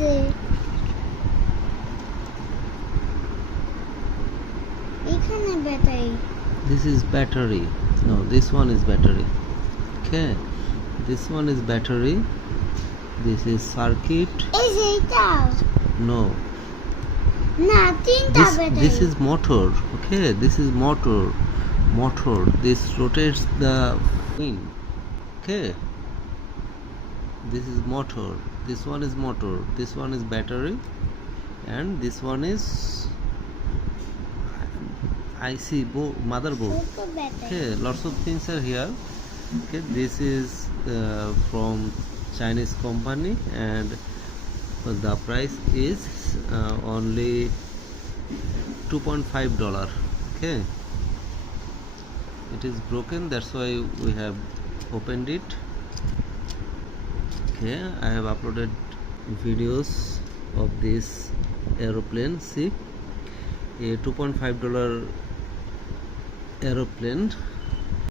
it? এখানে battery. This is battery. No, this one is battery. Okay, this one is battery. This is circuit. এই যে এটা No, না তিনটা battery. this is motor. Okay, this is motor. This rotates the wing. Okay, this is motor. This one is motor. This one is battery, and this one is IC motherboard. ছোট battery. Okay, lots of things are here. Okay, this is from Chinese company, and the price is only $2.5. Okay, it is broken, that's why we have opened it. Okay, I have uploaded videos of this aeroplane. See, a $2.5 aeroplane